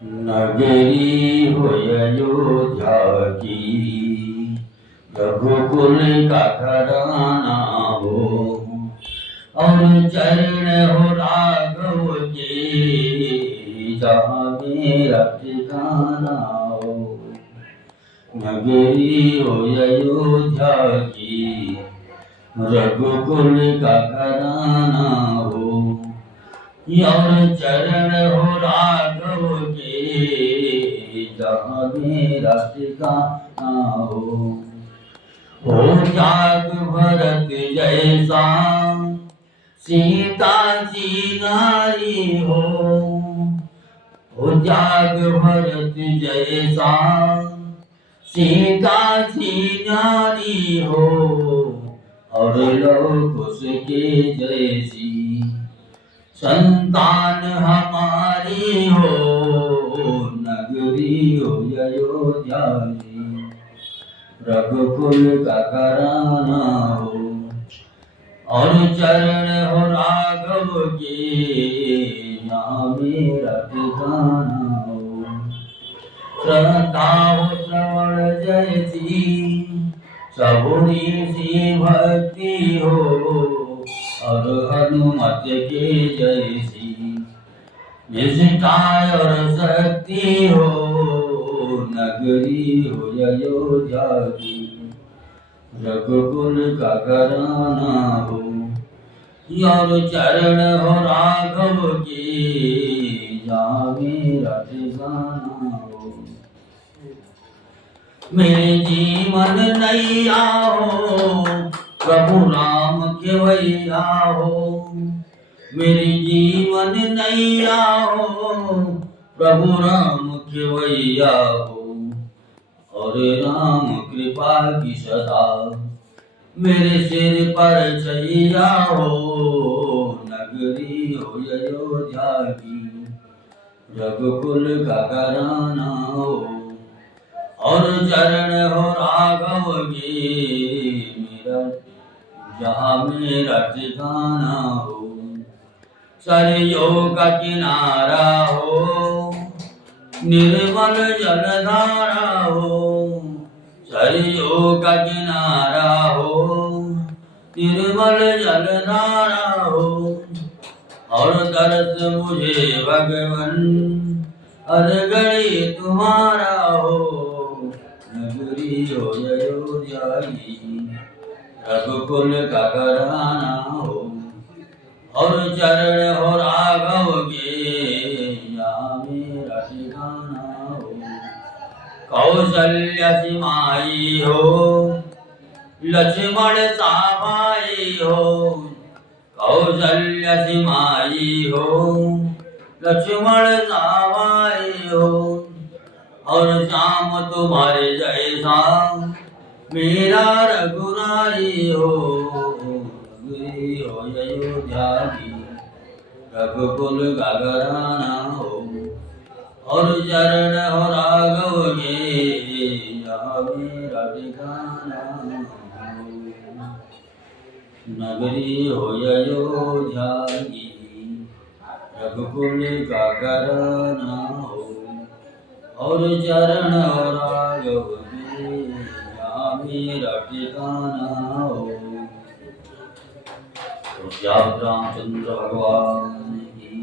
नगरी हो अयोध्या की, रघुकुल का घराना हो, और चरण हो राघव के, जहाँ मेरा ठिकाना हो। नगरी हो अयोध्या की, रघुकुल का घराना हो, और चरण हो राघव के, जहाँ मेरा ठिकाना हो। जाग भरत जैसा सीता जी नारी हो जाग भरत जैसा सीता जी नारी हो, और लोग उसके जैसी संतान हमारी हो। नगरी हो अयोध्या की, रघुकुल का घराना हो, और चरण हो राघव के, यहाँ मेरा ठिकाना हो। श्रद्धा हो श्रवण जैसी सबुरी सी भक्ति हो, और हनुमत के जैसी निष्ठा और शक्ति हो। नगरी हो अयोध्या की, रघुकुल का घराना हो, और चरण हो राघव के, जहाँ मेरा ठिकाना हो। मेरे जीवन नैया हो, प्रभु राम केवैया हो। मेरी जीवन नैया हो, प्रभु राम केवैया हो, और राम कृपा की सदा मेरे सिर पर छैया हो। नगरी हो अयोध्या की, रघुकुल का घराना हो, और चरण हो राघव के, मेरा जहाँ मेरा ठिकाना हो। सरयू का किनारा हो, निर्मल जलधारा हो। सरयू का किनारा हो, निर्मल जलधारा हो, और दर्श मुझे भगवन हर घड़ी तुम्हारा हो। नगरी हो अयोध्या की, रघुकुल का घराना हो, और चरण हो राघव के, यहाँ मेरा ठिकाना हो। कौशल्य सिमाई हो, लक्ष्मण साभाई हो। कौशल्य सिमाई हो, लक्ष्मण साभाई हो, और श्याम तुम्हारे जैसा मेरा रघुराई हो। नगरी हो अयोध्या की, रघुकुल का घराना हो, और चरण हो राघव के, यहाँ मेरा ठिकाना हो। नगरी हो अयोध्या की, रघुकुल का घराना हो, और चरण हो राघव के, यहाँ मेरा ठिकाना हो। रामचंद्र भगवान की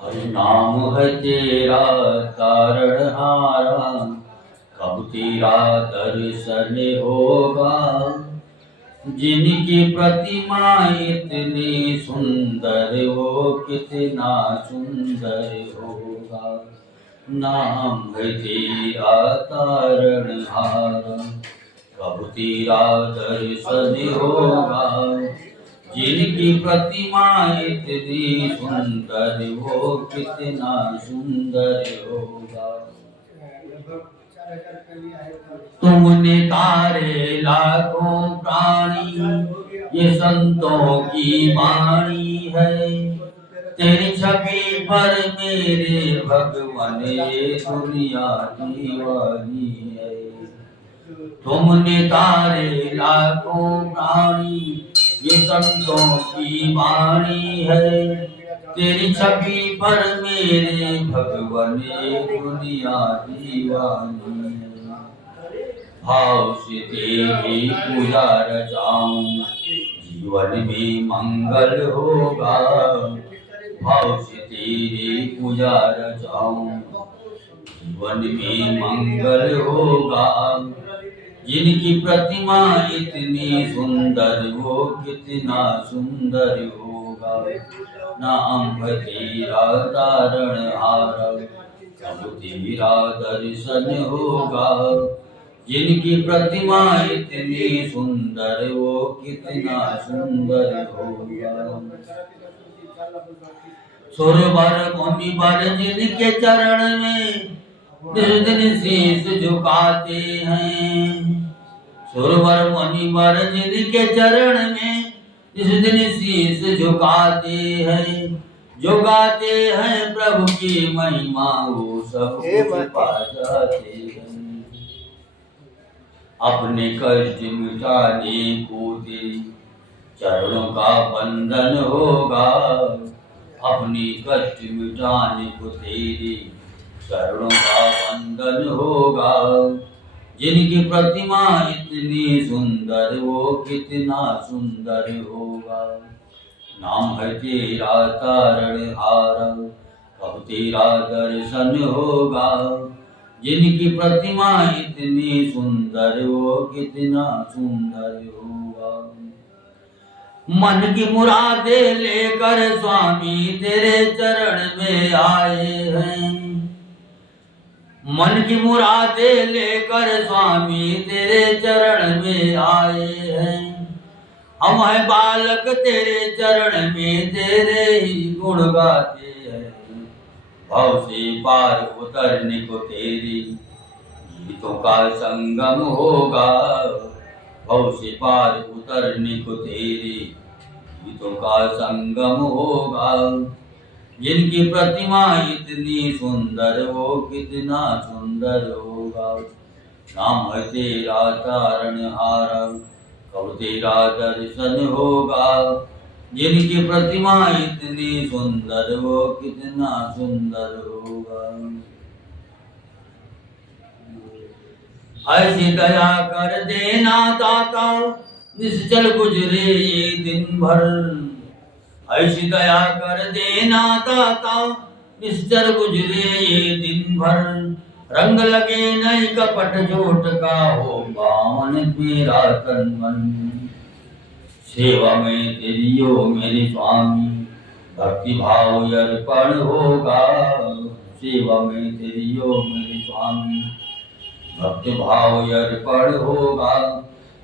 हरि नाम है तेरा तारणहारा, कब तेरा दर्शन होगा। जिनकी प्रतिमा इतनी सुंदर, वो कितना सुंदर होगा। नाम है तेरा तारणहारा, कब तेरा दर्शन होगा। जिनकी प्रतिमा इतनी सुंदर, वो कितना सुंदर होगा। तुमने तारे लाखों प्राणी, ये संतों की वाणी है। तेरी छवि पर मेरे भगवान, ये दुनिया दीवानी है। तुमने तारे लाखों प्राणी, ये संतों की वाणी है। तेरी छवि पर मेरे भगवान दुनिया दीवानी है। भाव से तेरी पूजा रचाऊं, जीवन में मंगल होगा। भाव से तेरी पूजा रचाऊं, जीवन में मंगल होगा। जिनकी प्रतिमा इतनी सुंदर, वो कितना सुंदर होगा। नाम है तेरा तारणहार, अब तेरा दर्शन होगा। जिनकी प्रतिमा इतनी सुंदर, वो कितना सुंदर होगा। सुरवर मुनिवर जिनके चरण में दिन दिन शीश झुकाते हैं। सुरवर मुनिवर जिनके चरण में इस दिन शीश झुकाते हैं। जो गाते हैं प्रभु की महिमा, वो सब कुछ पा जाते हैं। अपने कष्ट मिटाने को तेरे चरणों का बंधन होगा। अपने कष्ट मिटाने को तेरे चरणों का बंधन होगा। जिनकी प्रतिमा इतनी सुंदर, वो कितना सुंदर होगा। नाम है तेरा तारणहार, कब तेरा दर्शन होगा। जिनकी प्रतिमा इतनी सुंदर, वो कितना सुंदर होगा। मन की मुरादें लेकर स्वामी तेरे चरण में आए हैं। मन की मुरादें लेकर स्वामी तेरे चरण में आए हैं। हम है बालक तेरे चरण में, तेरे ही गुण गाते हैं। भाव से पार उतरने को तेरी गीतों का संगम होगा। भाव से पार उतरने को तेरी गीतों का संगम होगा। जिनकी प्रतिमा इतनी सुंदर, वो कितना सुंदर होगा। नाम है तेरा तारणहार, कब तेरा दर्शन होगा। जिनकी प्रतिमा इतनी सुंदर, वो कितना सुंदर होगा। ऐसी दया कर देना दाता, निश्चल गुजरे ये दिन भर। ऐसी दया कर देना दाता, निश्चल गुजरे ये दिन भर। रंग लगे नहीं कपट झूठ का, हो पावन मेरा तन मन। सेवा में तेरी हो मेरे स्वामी, भक्ति भाव अर्पण होगा। सेवा में तेरी हो मेरे स्वामी, भक्ति भाव अर्पण होगा।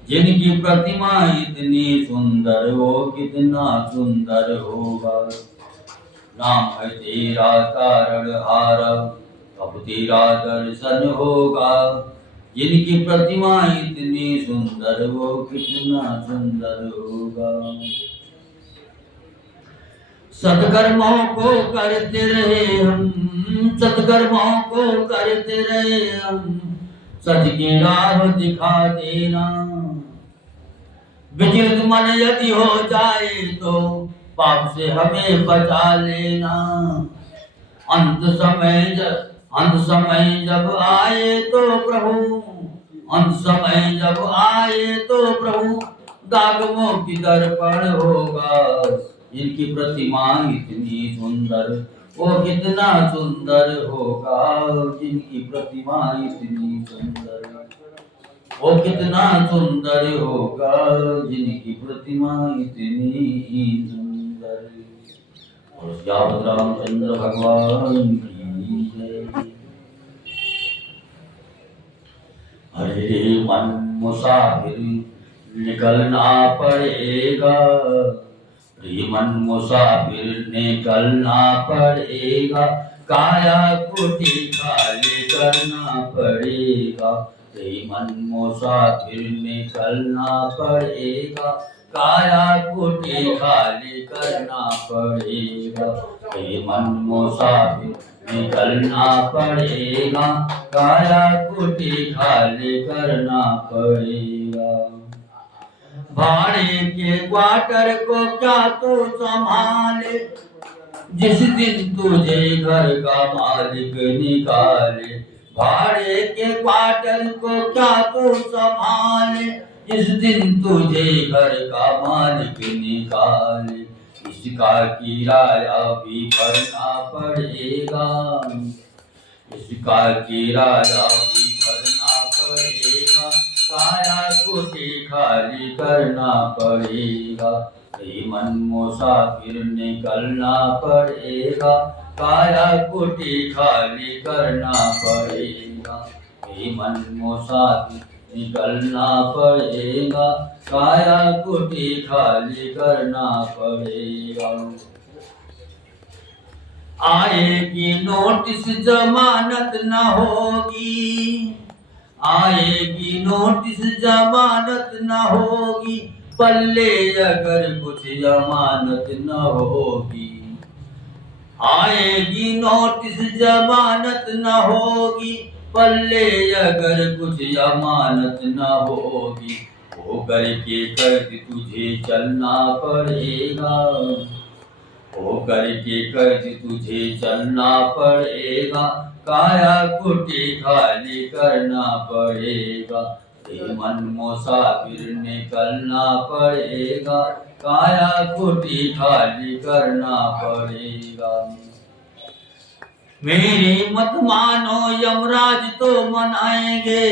जिनकी प्रतिमा इतनी सुंदर, वो कितना सुंदर होगा। नाम है तेरा तारणहार, अब तेरा दर्शन होगा। जिनकी प्रतिमा इतनी सुंदर, वो कितना सुंदर होगा। सत्कर्मों को करते रहे हम, सत्कर्मों को करते रहे हम। सच की राह दिखा देना। विचलित मन यदि हो जाए, तो पाप से हमें बचा लेना। अंत समय जब आए तो प्रभु, अंत समय जब आए तो प्रभु, दाग मोक्ति दर्पण होगा। इनकी प्रतिमा इतनी सुंदर, वो कितना सुंदर होगा। जिनकी प्रतिमा इतनी सुंदर, वो कितना सुंदर होगा। जिनकी प्रतिमा इतनी सुंदर। और श्याम रामचंद्र भगवान की जय। अरे मन मुसाफिर निकलना पड़ेगा। मन मुसाफिर निकलना पड़ेगा। काया कुटी खाली करना पड़ेगा। मन मुसाफिर निकलना पड़ेगा। काया कुटी खाली करना पड़ेगा। मन मुसाफिर निकलना पड़ेगा, काया कुटी खाली करना पड़ेगा। भाड़े के क्वार्टर को क्या तू संभाले, जिस दिन तुझे घर का मालिक निकाले। भाड़े के क्वार्टर को क्या तू संभाले, जिस दिन तुझे घर का मालिक निकाले। इसका किराया भी भरना पड़ेगा, इसका किराया भी भरना पड़ेगा, काया कुटी खाली करना पड़ेगा। मन मुसाफिर निकलना पड़ेगा, काया कुटी खाली करना पड़ेगा। मन मुसाफिर निकलना पड़ेगा, काया कुटी खाली करना पड़ेगा। आएगी नोटिस जमानत न होगी, आएगी नोटिस जमानत न होगी, पल्ले अगर कुछ जमानत न होगी। आएगी नोटिस जमानत न होगी, पल्ले अगर कुछ जमानत न होगी। वो करके कर्ज तुझे चलना पड़ेगा, वो करके कर्ज तुझे चलना पड़ेगा, काया कुटी खाली करना पड़ेगा। मन मुसाफिर निकलना पड़ेगा, काया कुटी खाली करना पड़ेगा। मेरी मत मानो यमराज तो मनाएंगे,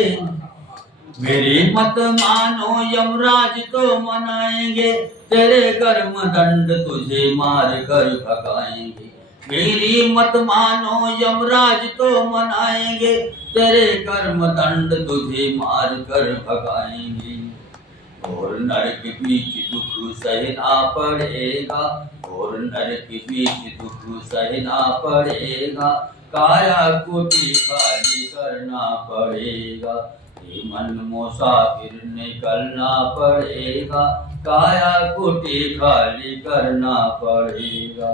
मेरी मत मानो यमराज तो मनाएंगे, तेरे कर्म दंड तुझे मार कर भगाएंगे। मेरी मत मानो यमराज तो मनाएंगे, तेरे कर्म दंड तुझे मार कर भगाएंगे। और नरक बीच दुख सहना पड़ेगा, और नरक बीच दुख सहना पड़ेगा, काया कुटी खाली करना पड़ेगा। मन मुसाफिर निकलना पड़ेगा, काया कुटी खाली करना पड़ेगा।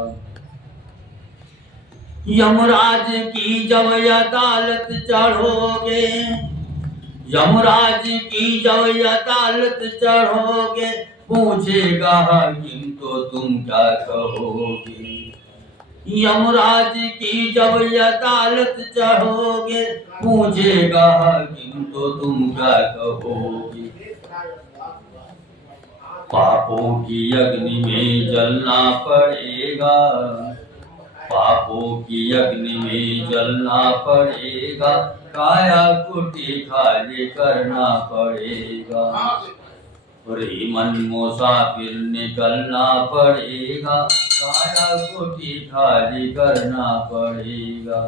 यमराज की जब अदालत चढ़ोगे, यमराज की जब अदालत चढ़ोगे, पूछेगा हाकिम तो तुम क्या कहोगे। यमराज की जब अदालत चढ़ोगे, पूछेगा हाकिम तो तुम क्या कहोगे। पापों की अग्नि में जलना पड़ेगा, पापों की अग्नि में जलना पड़ेगा, काया कुटी खाली करना पड़ेगा। मन मुसाफिर निकलना पड़ेगा, काया कुटी खाली करना पड़ेगा।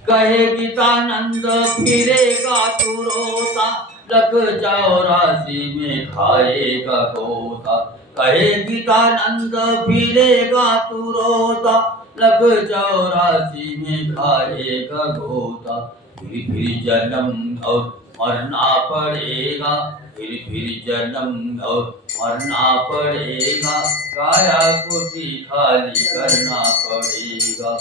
कहे गीतानंद फिरेगा तू रोता, लख 84 में खाएगा गोता। कहे गीतानंद फिरेगा तू रोता, लख 84 में खाएगा गोता। फिर जन्म और मरना पड़ेगा, फिर जन्म और मरना पड़ेगा, काया कुटी खाली करना पड़ेगा।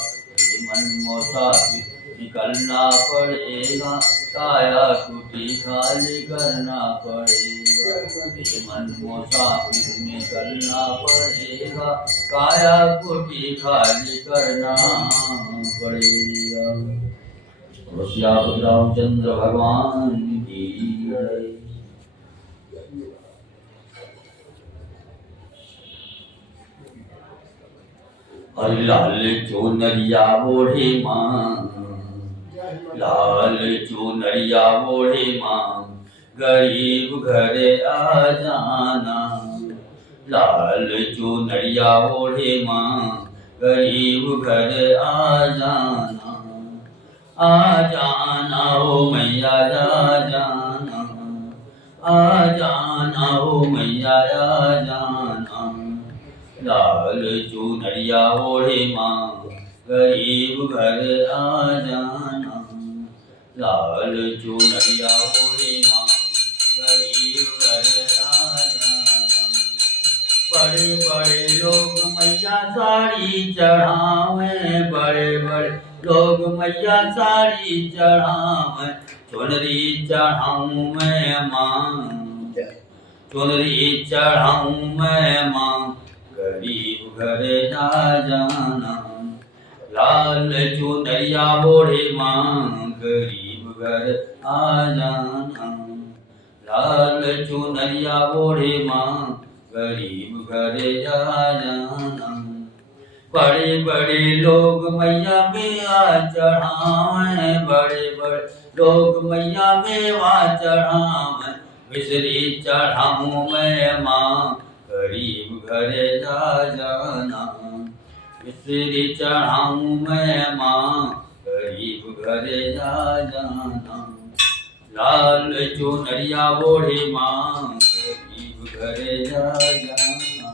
मन मुसाफिर निकलना पड़ेगा, काया कुटी खाली करना पड़ेगा। मन मुसाफिर निकलना पड़ेगा, काया कुटी खाली करना पड़ेगा। श्री रामचंद्र भगवान की जय। हरि लाल चुनरिया ओढ़े माँ, लाल चुनरिया ओढ़े माँ, गरीब घर आ जाना। लाल चुनरिया ओढ़े माँ, गरीब घर आ जाना। आ जाना हो मैया आ जाना, आ जाना हो मैया आ जाना। लाल चुनरिया ओढ़े माँ, गरीब घर आ जाना। लाल चुनरिया ओढ़े माँ, गरीब घर आ जाना। बड़े बड़े लोग मैया साड़ी चढ़ावे, बड़े बड़े लोग मैया साड़ी चढ़ावे, चुनरी चढ़ाऊं मैं माँ, चुनरी चढ़ाऊं मैं माँ, गरीब घर जा जाना। लाल चुनरिया ओढ़े माँ, गरीब घर आ जाना। लाल चुनरिया ओढ़े माँ, गरीब घर जा जाना। बड़े बड़े लोग मैया मेवा चढ़ावे, बड़े बड़े लोग मैया मेवा चढ़ावे, मिश्री चढ़ाऊं मैं माँ, गरीब घर जा जाना। मिश्री चढ़ाऊं मैं माँ, गरीब घर जा जाना। लाल चुनरिया ओढ़े माँ, गरीब घर जा जाना।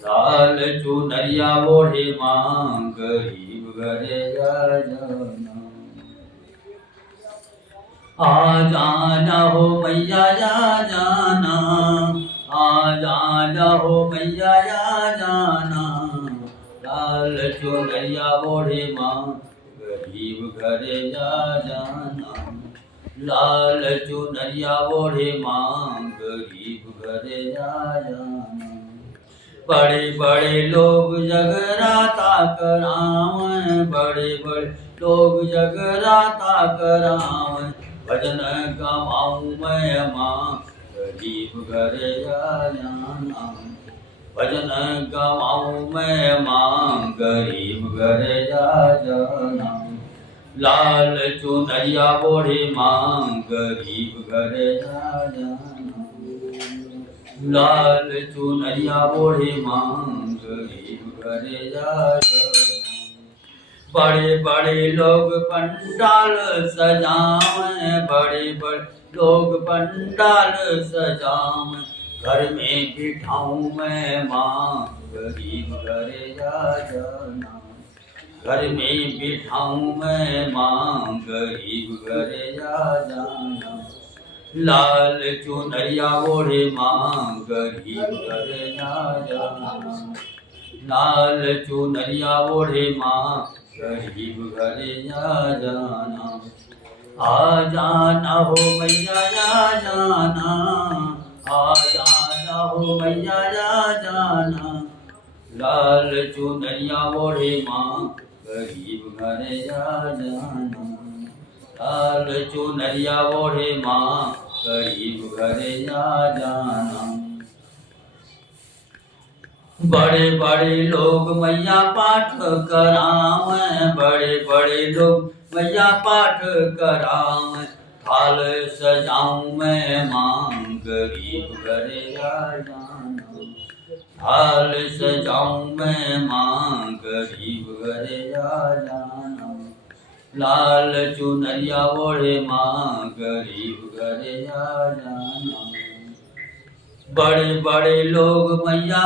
लाल चुनरिया ओढ़े माँ, गरीब घर जा जाना। आ जाना हो मैया आ जाना, आ जाना हो मैया आ जाना। लाल चुनरिया ओढ़े माँ, गरीब घर जा जाना। लाल चुनरिया ओढ़े माँ, गरीब घर जा जाना। बड़े बड़े लोग जगराता करावें, बड़े बड़े लोग जगराता करावें, भजन गवाऊं मैं माँ, गरीब घर जा जाना। भजन गवाऊं मैं माँ, गरीब घर जा जाना। लाल चुनरिया ओढ़े माँ, गरीब घर जा जाना। लाल चुनरिया ओढ़े माँ, गरीब घर जा जाना। बड़े बड़े लोग पंडाल सजावें, बड़े बड़े लोग पंडाल सजावें, घर में बिठाऊं मैं माँ, गरीब घर जा जाना। घर में बिठाऊं मैं माँ, गरीब घर जा जाना। लाल चुनरिया ओढ़े माँ, गरीब घर जा जाना। लाल चुनरिया ओढ़े माँ, गरीब घर जा जाना। आ जाना हो मैया आ जाना, आ जाना हो मैया आ जाना। लाल चुनरिया ओढ़े माँ, गरीब घर जा जाना। लाल चुनरिया ओढ़े माँ, गरीब घर जा जाना। बड़े बड़े लोग मैया पाठ करावें, बड़े बड़े लोग मैया पाठ करावें, थाल सजाऊं मैं माँ, गरीब घर जा जाना। थाल सजाऊं मैं माँ, गरीब घर जा जाना। लाल चुनरिया ओढ़े माँ, गरीब घर जा जाना। बड़े बड़े लोग मैया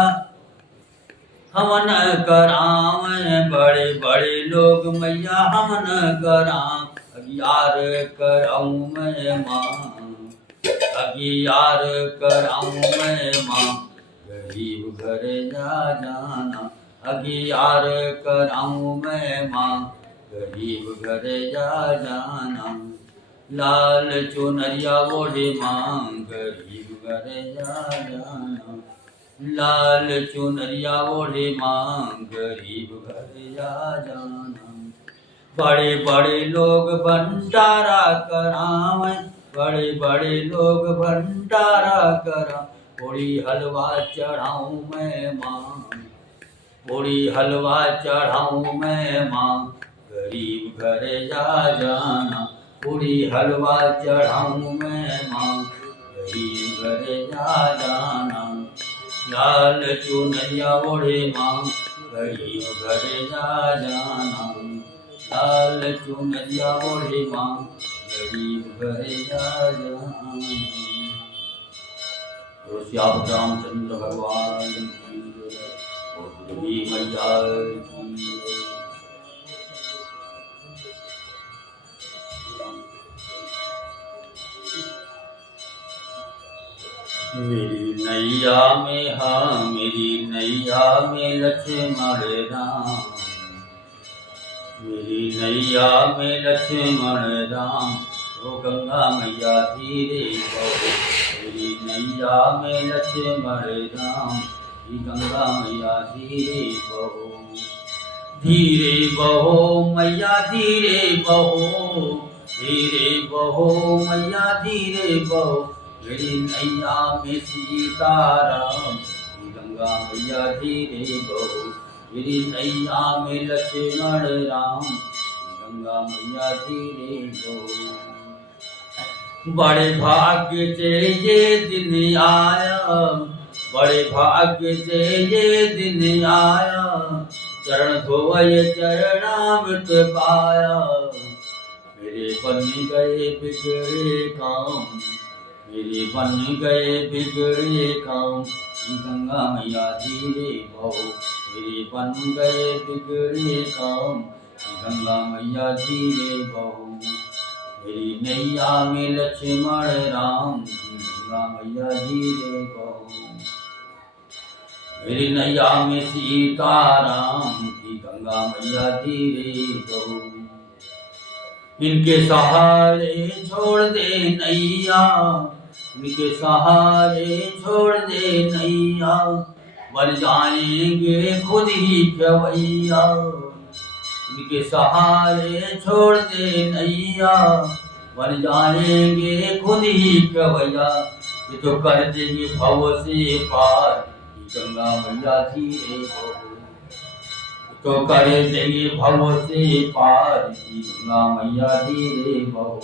हमन करावें, बड़े बड़े लोग मैया हमन करावें, अगियार कराऊं मैं माँ, अगियार कराऊं मैं माँ, गरीब घर जा जाना। अगियार कराऊं मैं माँ, गरीब घर जा जाना। लाल चुनरिया ओढ़े माँ, गरीब घर जा जाना। लाल चुनरिया ओढ़े माँ, गरीब घर जा जाना। बड़े बड़े लोग भंडारा करावें, बड़े बड़े लोग भंडारा करा, पूड़ी हलवा चढ़ाऊं मैं माँ, पूड़ी हलवा चढ़ाऊं मैं माँ, गरीब घर जा जाना। पूड़ी हलवा चढ़ाऊं मैं माँ, गरीब घर जा जाना। लाल चुनरिया ओढ़े माँ, गरीब घर जा जाना। लाल चुनरिया ओढ़े माँ, गरीब घर जा जाना। श्याम रामचंद्र भगवान की जय, और बुढ़ी मैया की जय। मेरी नैया में हाँ, मेरी नैया में लक्ष्मण राम, मेरी नैया में लक्ष्मण राम, ओ गंगा मैया धीरे बहो। मेरी नैया में लक्ष्मण राम, ई गंगा मैया धीरे बहो। धीरे बहो मैया धीरे बहो, धीरे बहो मैया धीरे बहो। मेरी नैया में सीताराम, ई गंगा मैया धीरे बहो। मेरी नैया में लक्ष्मण राम, गंगा मैया धीरे बहो। बड़े भाग्य से ये दिन आया, बड़े भाग्य से ये दिन आया। चरण धोए चरणामृत पाया, मेरे बन गए बिगड़े काम, मेरे बन गए बिगड़े काम। गंगा मैया धीरे बहो, मेरे बन गए बिगड़े काम। गंगा मैया धीरे बहो। मेरी नैया में लक्ष्मण राम, गंगा मैया धीरे बहो। मेरी नैया में सीताराम, की गंगा मैया धीरे बहो। इनके सहारे छोड़ दे नैया, इनके सहारे छोड़ दे नैया। बन जाएंगे खुद ही खेवैया, इनके सहारे छोड़ दे नैया। बन जाएंगे खुद ही खेवैया, ये तो कर देंगे भव से पार। गंगा मैया धीरे बहो, तो कर देंगे भव से पार। गंगा मैया धीरे बहो।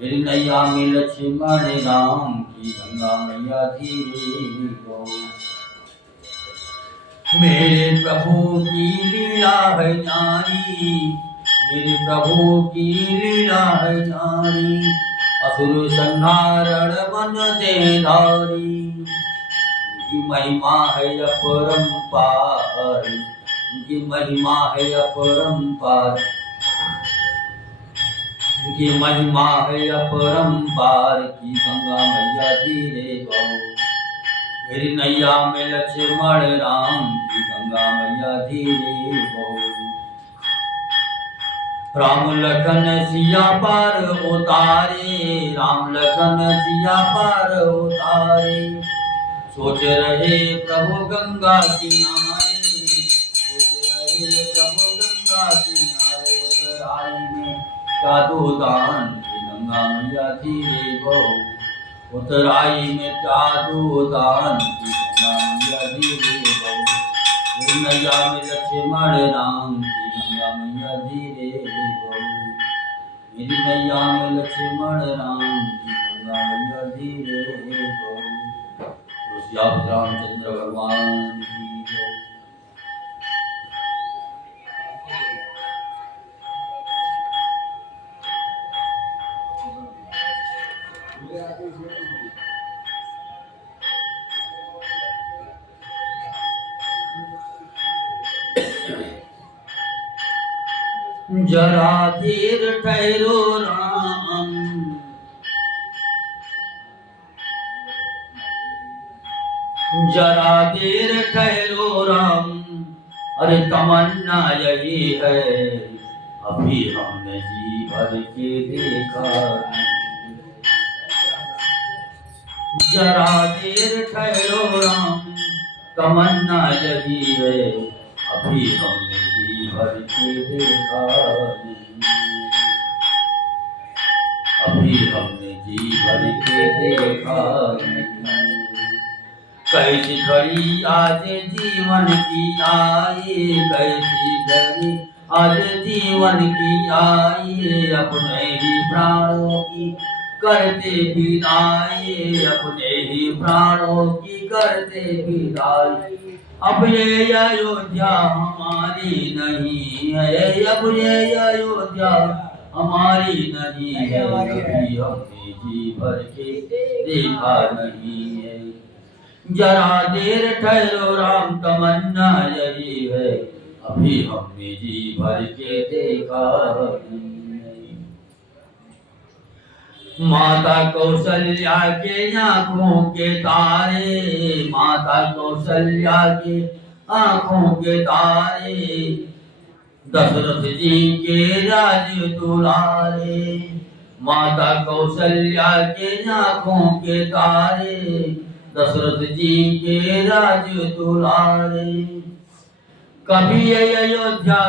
मेरी नैया में लक्ष्मण राम, की गंगा मैया धीरे बहो। मेरे प्रभु की लीला है न्यारी, मेरे प्रभु की लीला है न्यारी। असुर संहारण बन दे धारी, उनकी महिमा है अपरंपार, उनकी महिमा है अपरंपार, उनकी महिमा है अपरंपार। की गंगा मैया धीरे बहो। मेरी नैया में लक्ष्मण राम, की गंगा मैया धीरे बहो। राम लखन सिया पार उतारे, राम लखन सिया पार उतारे। सोच रहे प्रभु गंगा किनारे, सोच रहे प्रभु गंगा किनारे। उतराई में क्या दो दान, की गंगा मैया धीरे बहो। उतराई में क्या दो दान, की गंगा मैया धीरे बहो। मेरी नैया में लक्ष्मण राम, की गंगा मैया धीरे बहो। मेरी नैया में लक्ष्मण राम, की गंगा मैया धीरे बहो। रामचंद्र भगवान की जय। जरा देर ठहरो राम, जरा देर ठहरो राम। अरे तमन्ना यही है, अभी हमने जी भर के देखा। जरा देर ठहरो राम, तमन्ना यही है, अभी हमने जी भर के देखा नहीं। अभी हमने जी भर के देखा नहीं। कैसी घड़ी आज जीवन की आई, कैसी घड़ी आज जीवन की आई। अपने ही प्राणों की करते विदाई, अपने ही प्राणों की करते विदाई। अब ये अयोध्या हमारी नहीं है, अब ये अयोध्या हमारी नहीं है। अभी हमने जी भर के देखा नहीं है। जरा देर ठहरो राम, तमन्ना यही है, अभी हमने जी भर के देखा नहीं। माता कौशल्या के आंखों के तारे, माता कौशल्या के आंखों के तारे। दशरथ जी के राज दुलारे, माता कौशल्या के आँखों के तारे, दशरथ जी के राज दुलारे। कभी ये अयोध्या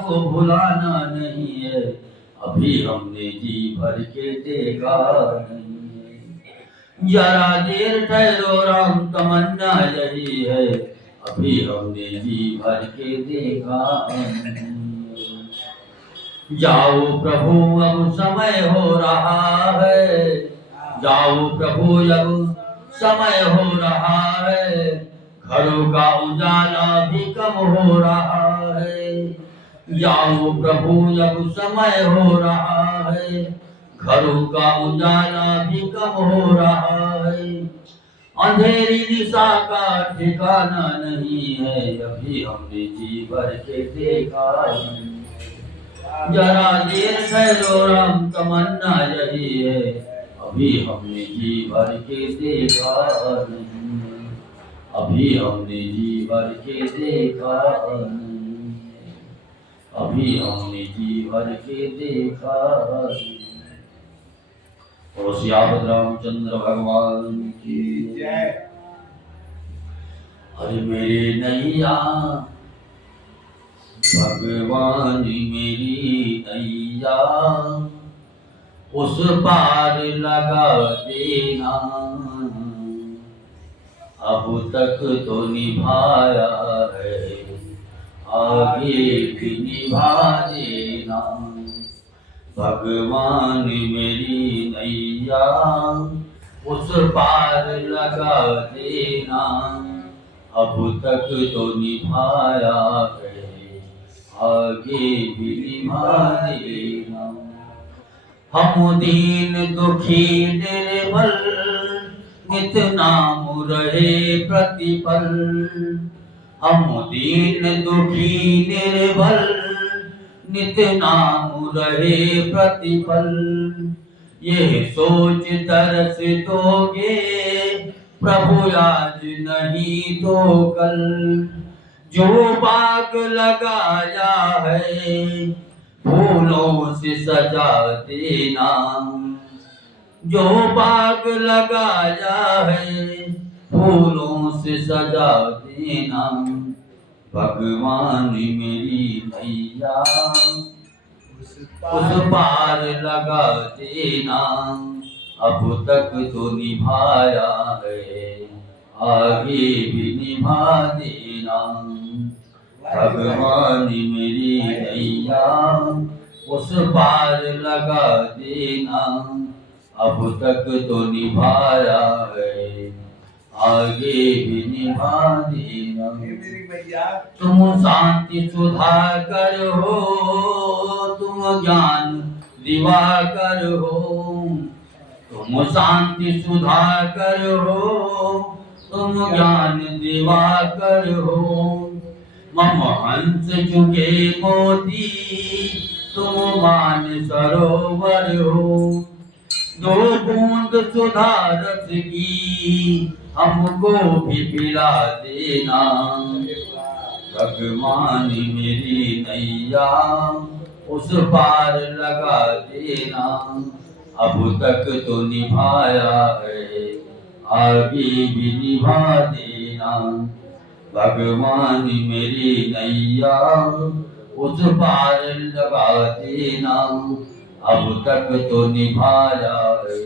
को भुलाना नहीं है, अभी हमने जी भर के देखा नहीं है। जरा देर ठहरो राम, तमन्ना यही है, अभी हमने जी भर के देखा नहीं। जाओ प्रभु अब समय हो रहा है, जाओ प्रभु अब समय हो रहा है, घरों का उजाला भी कम हो रहा है। जाओ प्रभु अब समय हो रहा है, घरों का उजाला भी कम हो रहा है। अंधेरी दिशा का ठिकाना नहीं है, अभी हमने जी भर के देखा नहीं। जरा देर ठहरो राम, तमन्ना यही है, अभी हमने जी भर के देखा नहीं, अभी हमने जी भर के देखा नहीं, अभी हमने जी भर के देखा नहीं। और सियावत रामचंद्र भगवान की जय। अरे मेरे नैया भगवान, मेरी नैया उस पार लगा देना, अब तक तो निभाया है, आगे भी निभा देना। भगवान मेरी नैया उस पार लगा देना, अब तक तो निभाया है, आगे भी निभा देना। हम दीन दुखी निर्बल, नित नाम रहे प्रतिपल। हम दीन दुखी निर्बल, नित नाम रहे प्रतिपल। ये सोच तरस दोगे प्रभु आज नहीं तो कल, जो बाग लगाया है फूलों से सजा देना, जो बाग लगाया है फूलों से सजा देना। भगवान मेरी नैया उस पार लगा देना, अब तक तो निभाया है, आगे भी निभा देना। भगवान मेरी नैया उस पार लगा देना, अब तक तो निभाया है, आगे भी निभा देना। तुम शांति सुधाकर हो, तुम ज्ञान दिवाकर हो, तुम शांति सुधाकर हो, तुम ज्ञान दिवाकर हो। मम हंस चुके मोती, तुम मान सरोवर हो। दो बूंद सुधा रस की हमको भी पिला देना। भगवान मेरी नैया उस पार लगा देना, अब तक तो निभाया है, आगे भी निभा देना। भगवान मेरी नैया उस पार लगा देना, अब तक तो निभाया है,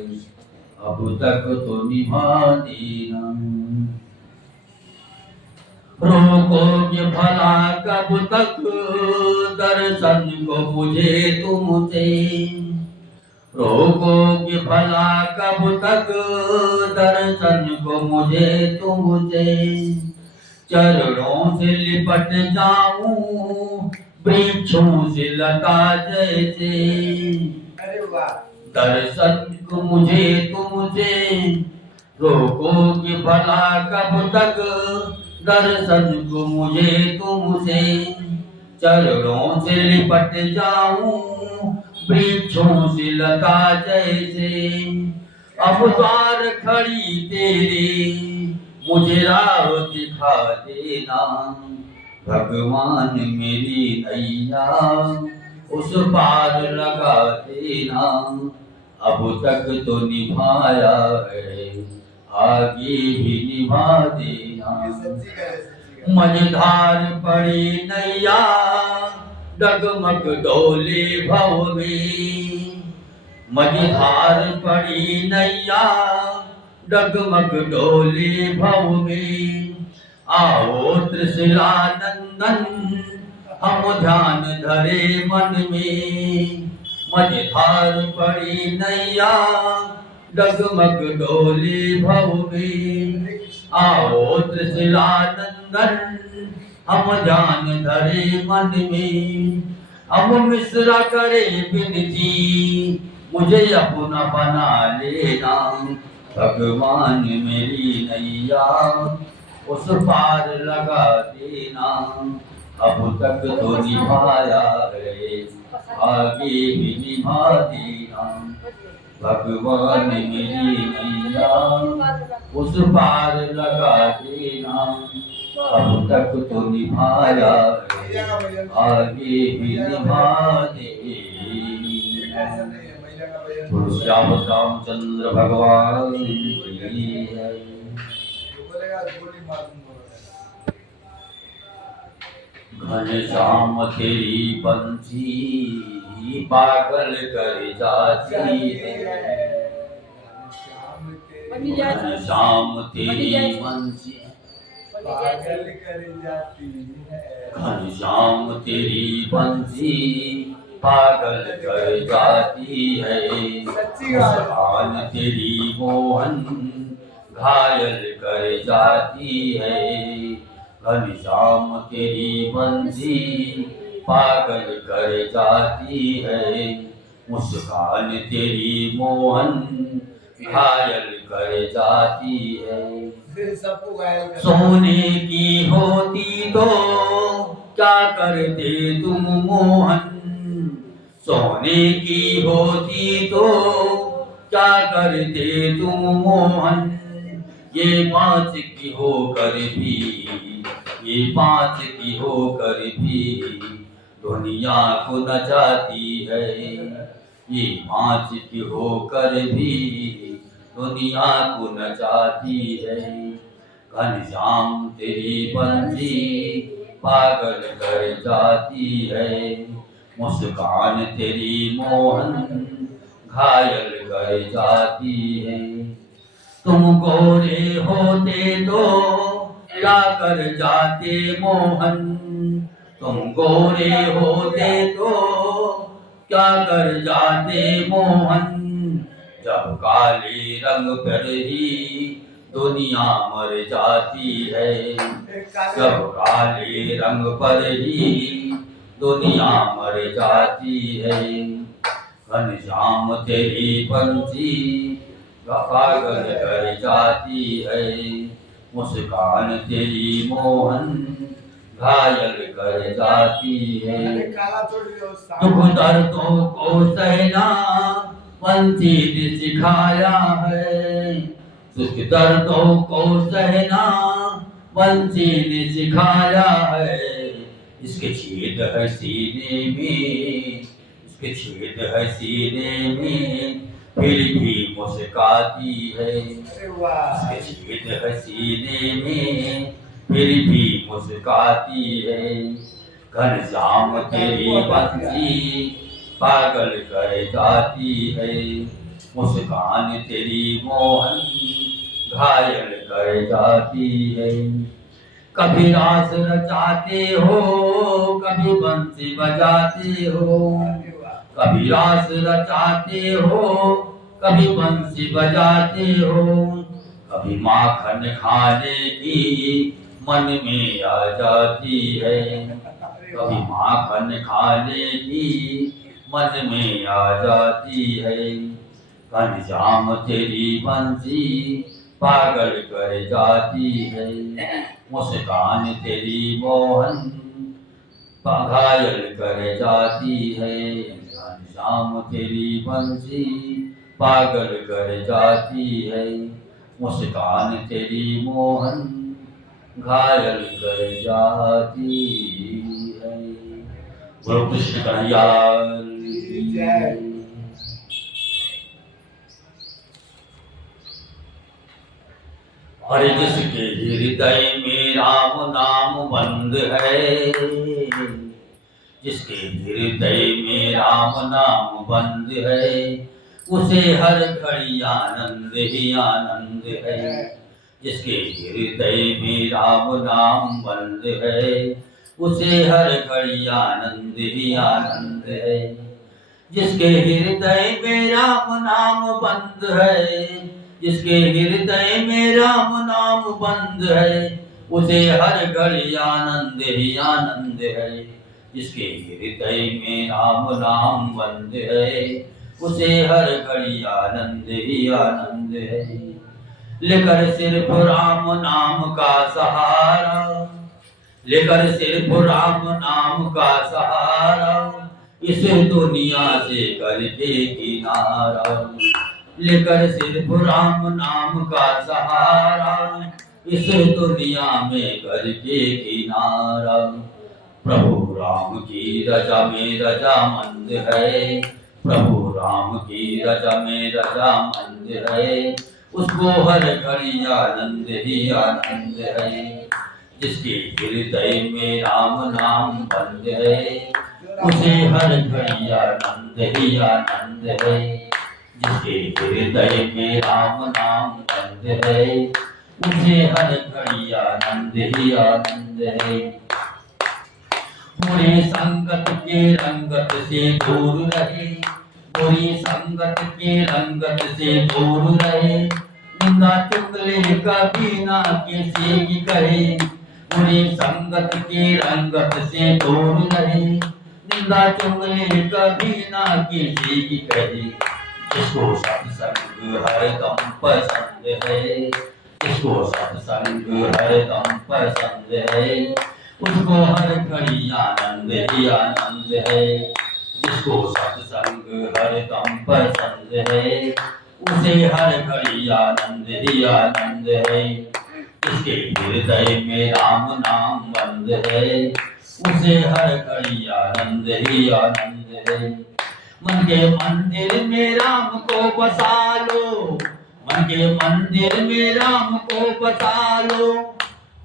अब तक तो निभा देना। रोकोगे भला कब तक दर्शन को मुझे तुमसे, रोकोगे भला कब तक दर्शन को मुझे तुमसे। चरणों से लिपट जाऊं वृक्षों से लता जैसे, दर्शन को मुझे तुमसे। रोकोगे भला कब तक दर्शन को मुझे तुमसे। चरणों से लिपट जाऊं वृक्षों से लता जैसे। अब द्वार खड़ी तेरे मुझे राह दिखा देना। भगवान मेरी नैया उस पार लगा देना, अब तक तो निभाया है आगे भी निभा देना। मझधार पड़ी नैया डगमग डोले भव में, मझधार पड़ी नैया डगमग डोले भव में। आओ त्रिशिला नंदन हम ध्यान धरे मन में, मझधार पड़ी नैया डगमग डोले भव में। आओ त्रिशिला नंदन हम ध्यान धरे मन में। अब मिश्रा करे विनती मुझे अपना बना लेना, भगवान मेरी नैया उस पार लगा देना, अब तक तो निभाया है आगे भी निभा देना। भगवान मेरी नैया उस पार लगा देना, अब तक तो निभाया है आगे भी निभा देना। श्याम रामचंद्र भगवान की जय। घनश्याम तेरी बंसी पागल कर जाती है, घनश्याम तेरी बंसी पागल कर जाती है, घनश्याम तेरी बंसी पागल कर जाती है। मुस्कान तेरी मोहन घायल कर जाती है, घनश्याम तेरी बंसी पागल कर जाती है। मुस्कान तेरी मोहन घायल कर जाती है। सोने की होती तो क्या करते तुम मोहन, सोने की होती तो क्या करते तुम मोहन। ये पाँच की होकर भी, ये पाँच की होकर भी दुनिया को नचाती है, ये पाँच की होकर भी दुनिया को नचाती है। घनश्याम तेरी बंसी पागल कर जाती है, मुस्कान तेरी मोहन घायल कर जाती है। तुम गोरे होते तो क्या कर जाते मोहन, तुम गोरे होते तो क्या कर जाते मोहन। जब काले रंग पर ही दुनिया मर जाती है, जब काले रंग पर ही दुनिया मर जाती है। घनश्याम तेरी बंसी पागल कर जाती है, मुस्कान तेरी मोहन घायल कर जाती है। दुख दर्दों को सहना बंसी ने सिखाया है, दुख दर्दों को सहना बंसी ने सिखाया है। इसके छेद है सीने में, इसके छेद है सीने में फिर भी मुस्काती है, इसके छेद है सीने में फिर भी मुस्काती है। घनश्याम तेरी बंसी पागल कर जाती है, मुस्कान तेरी मोहन घायल कर जाती है। कभी रास रचाते हो कभी बंसी बजाते हो, कभी रास रचाते हो कभी बंसी बजाते हो। कभी माखन खाने की मन में आ जाती है, कभी माखन खाने की मन में आ जाती है। घनश्याम तेरी बंसी पागल कर जाती है, मुस्कान तेरी मोहन घायल कर जाती है। घनश्याम तेरी बंसी पागल कर जाती है, मुस्कान तेरी मोहन घायल कर जाती है। बोलो कृष्ण कन्हैया की जय। हर जिसके हृदय में राम नाम बंद है, जिसके हृदय में राम नाम बंद है, उसे हर घड़ी आनंद ही आनंद है। जिसके हृदय में राम नाम बंद है, उसे हर घड़ी आनंद ही आनंद है। जिसके हृदय में राम नाम बंद है, जिसके हृदय में राम नाम बंद है, उसे हर घड़ी आनंद ही आनंद है। जिसके हृदय में राम नाम बंद है, उसे हर घड़ी आनंद ही आनंद है। लेकर सिर्फ राम नाम का सहारा, लेकर सिर्फ राम नाम का सहारा, इस दुनिया से करके किनारा। लेकर सिर्फ राम नाम का सहारा, इस दुनिया में करके किनारा। प्रभु राम की रजा में रजामंद है, प्रभु राम की रजा में रजामंद है, उसको हर घड़ी आनंद ही आनंद है। जिसके हृदय में राम नाम बंद है, उसे हर घड़ी आनंद ही आनंद है। जिसके हृदय में राम नाम बंद है, उसे हर घड़ी आनंद ही आनंद है। बुरी संगत के रंगत से दूर रहे, बुरी संगत के रंगत से दूर रहे, निंदा चुगली कभी ना किसी की करे। बुरी संगत के रंगत से दूर रहे, निंदा चुगली कभी ना किसी की करे। जिसको सत्संग हरदम पसंद है, जिसको सत्संग हरदम पसंद है, उसको हर घड़ी आनंद ही आनंद है। जिसको सत्संग हरदम पसंद है, उसे हर घड़ी आनंद ही आनंद है। जिसके हृदय में राम नाम बंद है, उसे हर घड़ी आनंद ही आनंद है। मन के मंदिर में राम को बसा लो, मन के मंदिर में राम को बसा लो,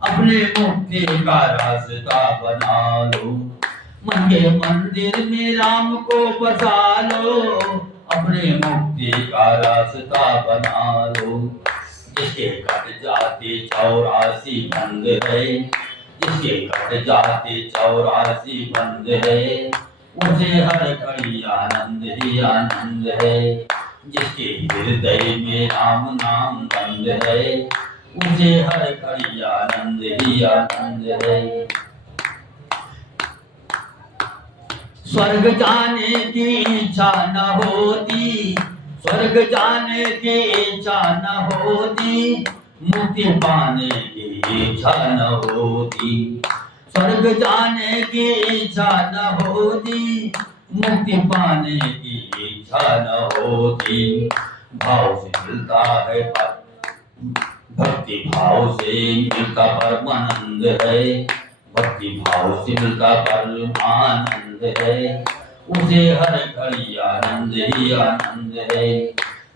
अपने मुक्ति का रास्ता बना लो। मन के मंदिर में राम को बसा लो, अपने मुक्ति का रास्ता बना लो। जिसके कट जाते 84 बंद है, जिसके कट जाते 84 बंद है, उसे हर घड़ी आनंद ही आनंद है। जिसके हृदय में राम नाम बंद है, उसे हर घड़ी आनंद ही आनंद है। स्वर्ग जाने की इच्छा न होती, स्वर्ग जाने की इच्छा न होती, मुक्ति पाने की इच्छा न होती। स्वर्ग जाने की इच्छा न होती, मुक्ति पाने की इच्छा न होती। भाव से मिलता है भक्ति भाव से मिलता परमानंद है, भक्ति भाव से मिलता परमानंद है, उसे हर घड़ी आनंद ही आनंद है।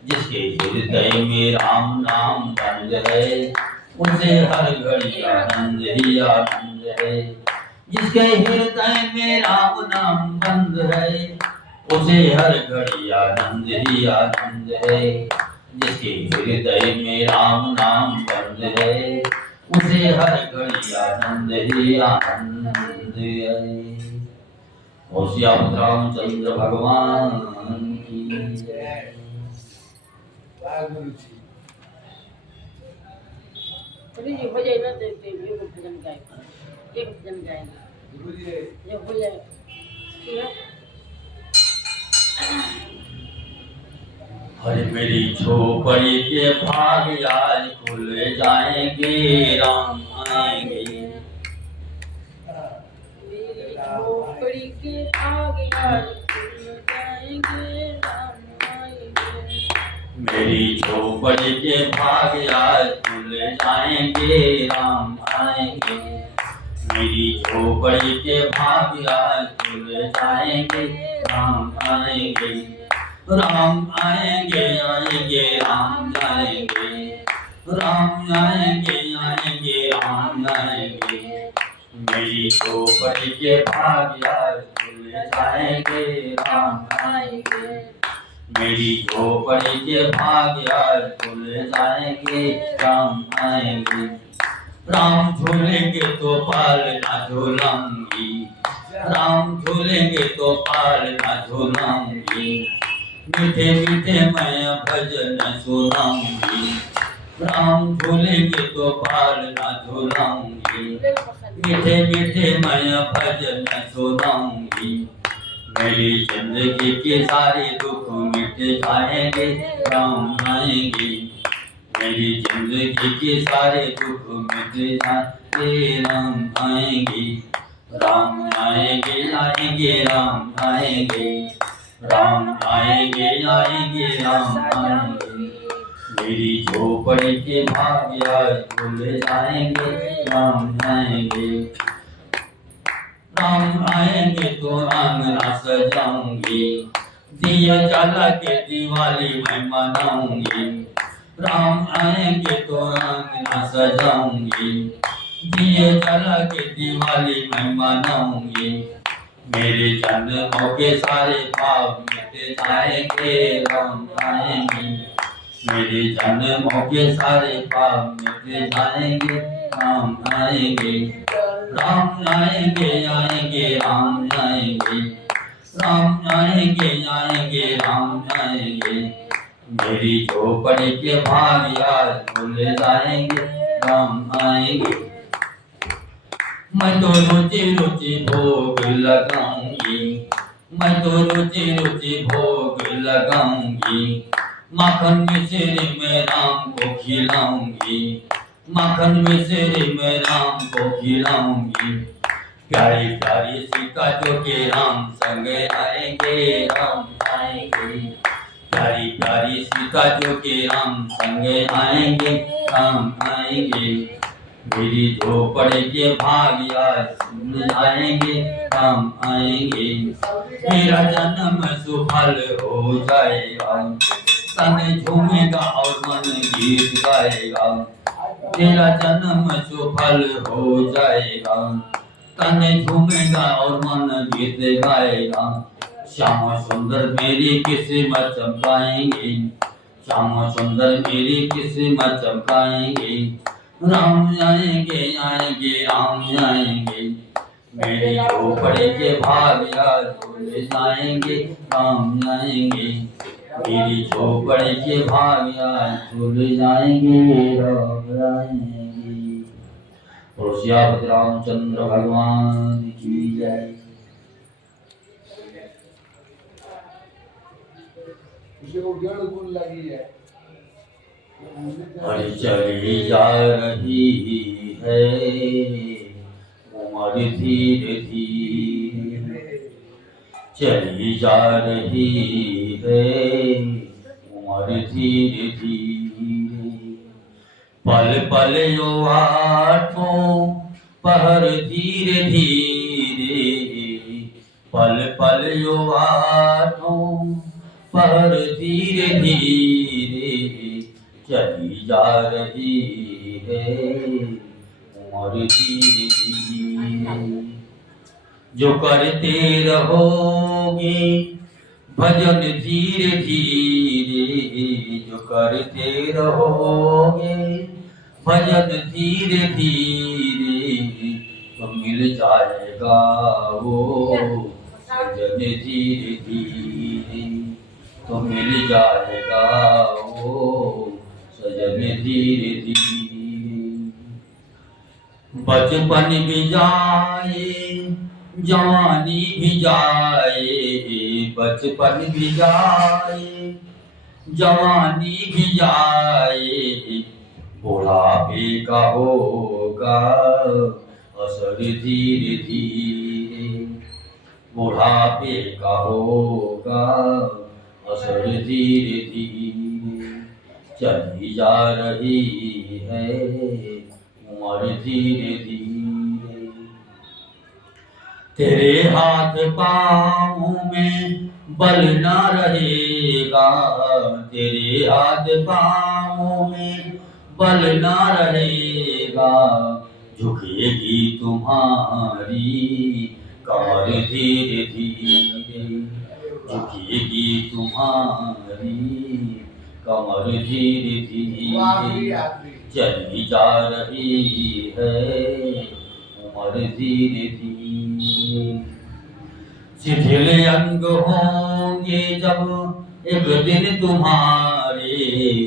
जिसके हृदय में राम नाम बंद है, उसे हर घड़ी आनंद ही आनंद है। जिसके हृदय में राम नाम बंद है, उसे हर घड़ी आनंद ही आनंद है। जिसके हृदय में राम नाम बंद है, उसे हर घड़ी आनंद ही आनंद है। और श्री रामचंद्र भगवान की जय। हो जाए ना देखते एक भजन गाएगा, एक भजन गाएगा जब हो जाए ठीक है। हरे मेरी झोपड़ी के भाग आज खुल जाएंगे, राम आएंगे। मेरी झोपड़ी के भाग आज खुल जाएंगे, राम आएंगे। मेरी झोपड़ी के भाग आज खुल जाएंगे, राम आएंगे। मेरी झोपड़ी के भाग आज खुल जाएंगे, राम आएंगे। राम आएंगे आएंगे राम आएंगे, राम आएंगे आएंगे राम आएंगे। मेरी झोपड़ी के भाग आज खुल जाएंगे, राम आएंगे। मेरी झोपड़ी के भाग आज खुल जाएंगे, राम आएंगे। राम झूलेंगे तो पालना झूलाऊंगी, राम झूलेंगे तो पालना झूलाऊंगी। मीठे मीठे मैं भजन सुनाऊंगी, राम झूलेंगे तो पालना झूलाऊंगी। मीठे मीठे मैं भजन सुनाऊंगी। मेरी जिंदगी के सारे दुख मिट जाएंगे, राम आएंगे। मेरी जिंदगी के सारे दुख मिट जाएंगे, राम आएंगे। राम आएंगे आएंगे राम आएंगे, राम आएंगे आएंगे राम आएंगे। मेरी झोपड़ी के भाग आज खुल जाएंगे, राम आएंगे। राम आएंगे तो आंगना सजाऊंगी, दिए जला के दिवाली मैं मनाऊंगी। राम आएंगे तो आंगना सजाऊंगी, दिए जला के दिवाली मैं मनाऊंगी। मेरे जन्मों के सारे पाप मिट जाएंगे, राम आएंगे। मेरे जन्मों के सारे पाप मिट जाएंगे, राम आएंगे। राम आएंगे आएंगे राम आएंगे, राम आएंगे आएंगे राम आएंगे। मेरी झोपड़ी के भाग आज खुल जाएंगे, राम आएंगे। मैं तो रुचि रुचि भोग लगाऊंगी, मैं तो रुचि रुचि भोग लगाऊंगी। माखन मिश्री में राम को खिलाऊंगी, माखन मिश्री में राम को खिलाऊंगी। प्यारी प्यारी सीता जो के राम संग आएंगे, राम आएंगे। प्यारी प्यारी सीता जो के राम संग आएंगे, राम आएंगे। मेरी झोपड़ी के भाग आज खुल जाएंगे, राम आएंगे। मेरा जन्म सुफल हो जाएगा, तन झूमेगा और मन गीत गाएगा। मेरा जन्म सुफल हो जाएगा, तन झूमेगा और मन गीत गाएगा। श्याम सुंदर मेरी किस्मत चमकाएंगे, श्याम सुंदर मेरी किस्मत चमकाएंगे। राम आएंगे आएंगे राम आएंगे। मेरी झोपड़ी के भाग आज खुल जाएंगे, राम आएंगे। मेरी झोपड़ी के भाग आज खुल जाएंगे, राम आएंगे। और सियापति रामचंद्र भगवान की जय। गुण लगी है और चली जा रही है उम्र धीरे धीरे, चली जा रही है उम्र धीरे धीरे। पल पल यो आठों पहर धीरे धीरे, पल पल यो आठों पहर धीरे धीरे। चली जा रही है उम्र धीरे धीरे। जो करते रहोगे भजन धीरे धीरे, जो करते रहोगे भजन धीरे धीरे। तो मिल जाएगा वो सजन धीरे धीरे, तो मिल जाएगा वो सजन धीरे धीरे। बचपन भी जाए जवानी भी जाए, बचपन भी जाए जवानी भी जाए। बुढ़ापे का होगा असर धीरे धीरे, बुढ़ापे का होगा असर धीरे धीरे। चली जा रही है उम्र धीरे धीरे। तेरे हाथ पाँव में बल न रहेगा, तेरे हाथ पाँव में बल न रहेगा, झुकेगी तुम्हारी कमर धीरे धीरे, झुकेगी तुम्हारी कमर धीरे धीरे। चली जा रही है उम्र धीरे धीरे। शिथिल अंग होंगे जब एक दिन तुम्हारे,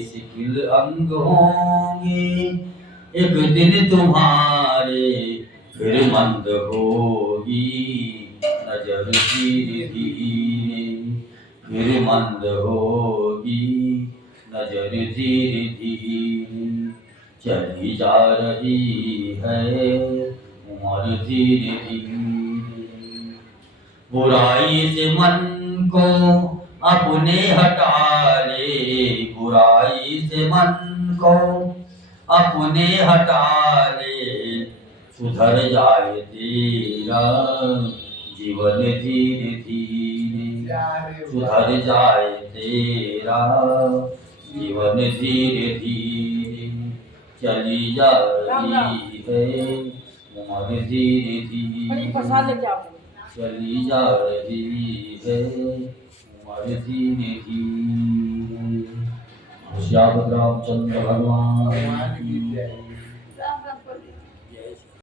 शिथिल अंग होंगे एक दिन तुम्हारे, फिर मंद होगी नजर धीरे धीरे, फिर मंद होगी नजर धीरे धीरे। चली जा रही है उम्र धीरे धीरे। बुराई से मन को अपने हटा ले, बुराई से मन को अपने हटा ले, सुधर जाए तेरा जीवन धीरे धीरे, सुधर जाए तेरा जीवन धीरे धीरे। चली जा रही है उम्र धीरे धीरे, चली जा रही है उम्र धीरे धीरे। श्याम रामचंद्र भगवान की जय।